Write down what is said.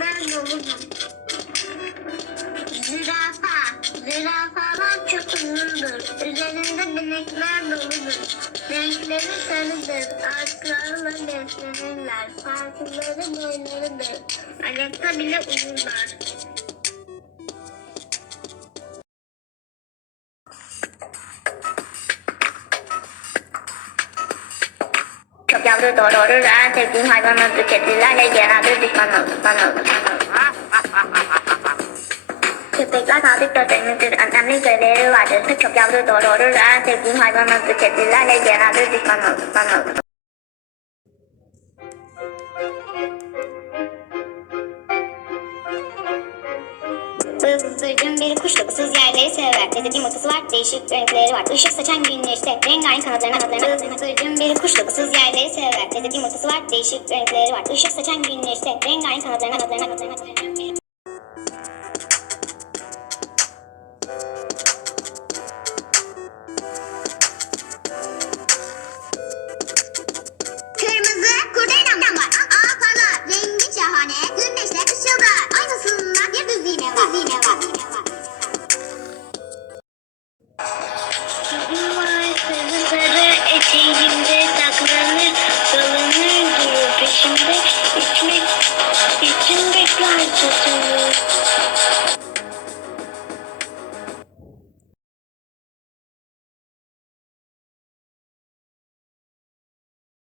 benekler doludur. Zürafa. Zürafalar çok uzundur. Üzerinde benekler doludur. Renkleri sarıdır. Ağaçlarla beslenirler. Farklıları boylarıdır. Ayakta bile uzunlar. Çok yavru doğurur. En sevdiğim hayvan adı kedilerle genelde düşman olur. Düşman olur. Köpekler sadık dostlarımızdır. Önemli görevleri vardır. Çok yavru doğurur. En sevdiğim hayvan adı kedilerle genelde düşman olur. Düşman olur. Bıldırcın bir kuştur, ıssız yerleri sever. Lezzet yumurtası var, değişik renkleri var. Işık saçan güneşte, rengarenk kanatlarına kanatlarına. Bıldırcın bir kuştur, ıssız yerleri sever. Lezzet yumurtası var, değişik renkleri var. Işık saçan güneşte, rengarenk kanatlarına kanatlarına. Kırmızı Kızılları eteğimde saklanır, dolanır diyor peşimde. İçmek için bekler sözümü.